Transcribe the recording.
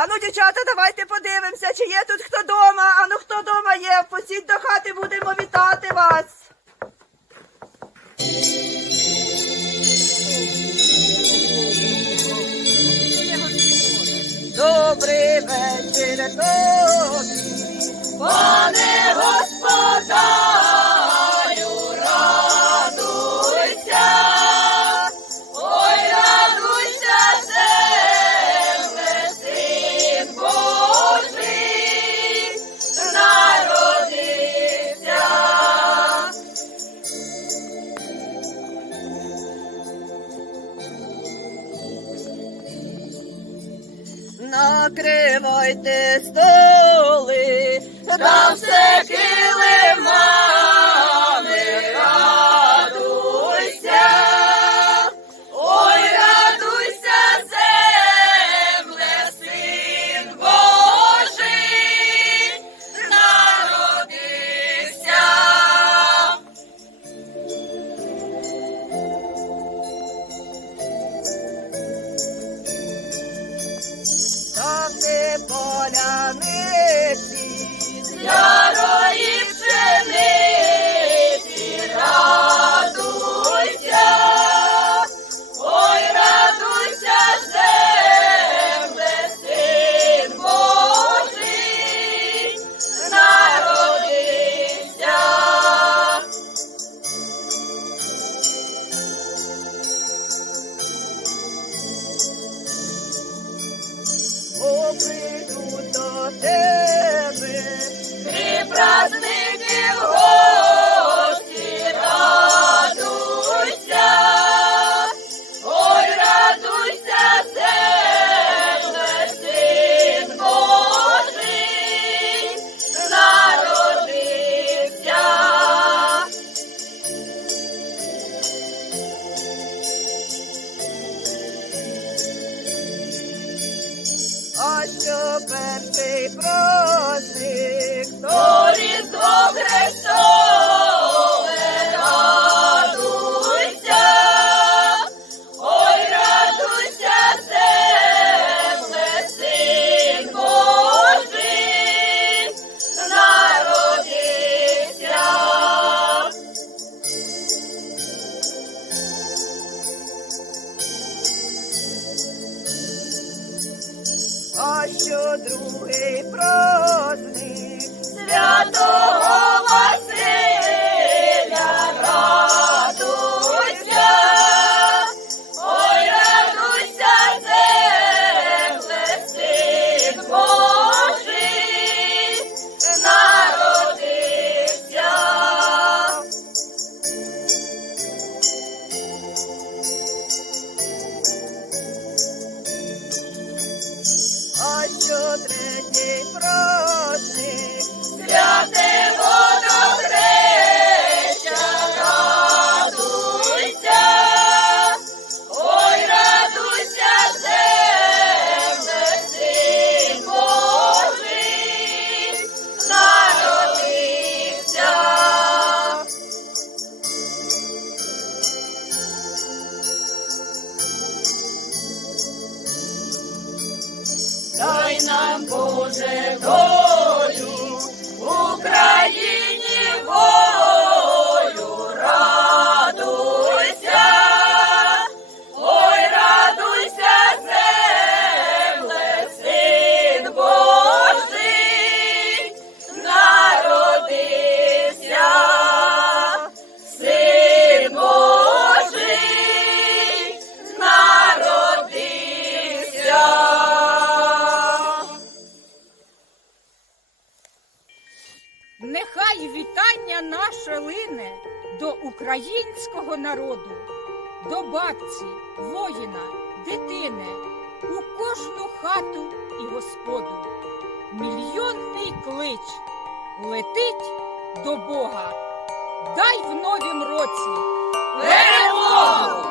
Ану, дівчата, давайте подивимося, чи є тут хто дома. Ану, хто дома є, посідь до хати, будемо вітати вас. Добрий вечір тобі, пане господарю, Накривайте столи, та все килимами, поляниці, ярої пшениці, радуйся, ой, радуйся, земле, син Божий, народився. До тебе, праздники перший праздник, то Різдво Христове, радуйся, ой, радуйся, земле, син Божий, народився. А що другий យោត្រេកេប្រ Нам Боже долю, Україні волю, Нехай вітання наше лине до українського народу, до бабці, воїна, дитини, у кожну хату і господу. Мільйонний клич летить до Бога. Дай в новім році Перемогу!